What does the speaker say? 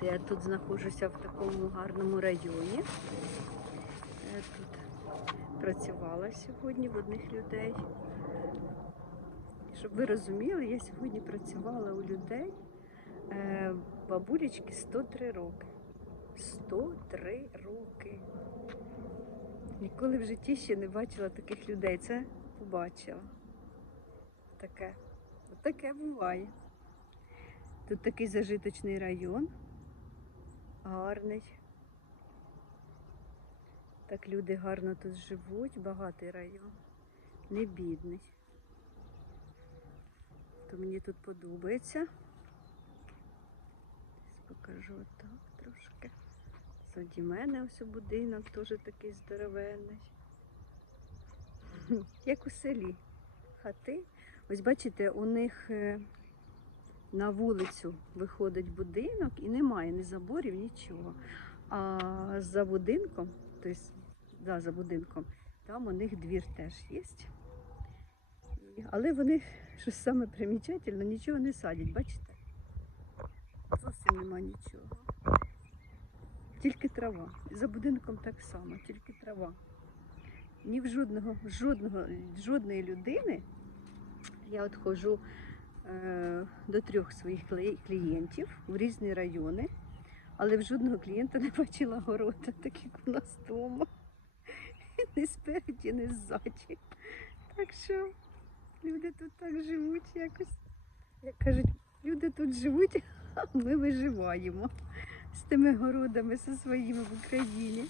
Це я тут знаходжуся в такому гарному районі. Я тут працювала сьогодні в одних людей. Щоб ви розуміли, я сьогодні працювала у людей е, бабулечки 103 роки. 103 роки. Ніколи в житті ще не бачила таких людей. Це побачила. Таке. Таке буває. Тут такий зажиточний район. Гарний. Так люди гарно тут живуть, багатий район. Не бідний. То мені тут подобається. Покажу отак трошки. Заді мене ось будинок теж такий здоровенний. Як у селі. Хати. Ось бачите, у них е, на вулицю виходить будинок і немає ні заборів, нічого. А за будинком, тобто, да, за будинком, там у них двір теж є. Але вони, що саме примічательно, нічого не садять, бачите? Зовсім нема нічого. Тільки трава. За будинком так само, тільки трава. Ні в жодного, жодного, жодної людини. Я от ходжу до трьох своїх клієнтів в різні райони, але в жодного клієнта не бачила города, так як у нас вдома. Ні спереді, ні ззаді. Так що люди тут так живуть якось. Як кажуть, люди тут живуть, а ми виживаємо з тими городами, зі своїми в Україні.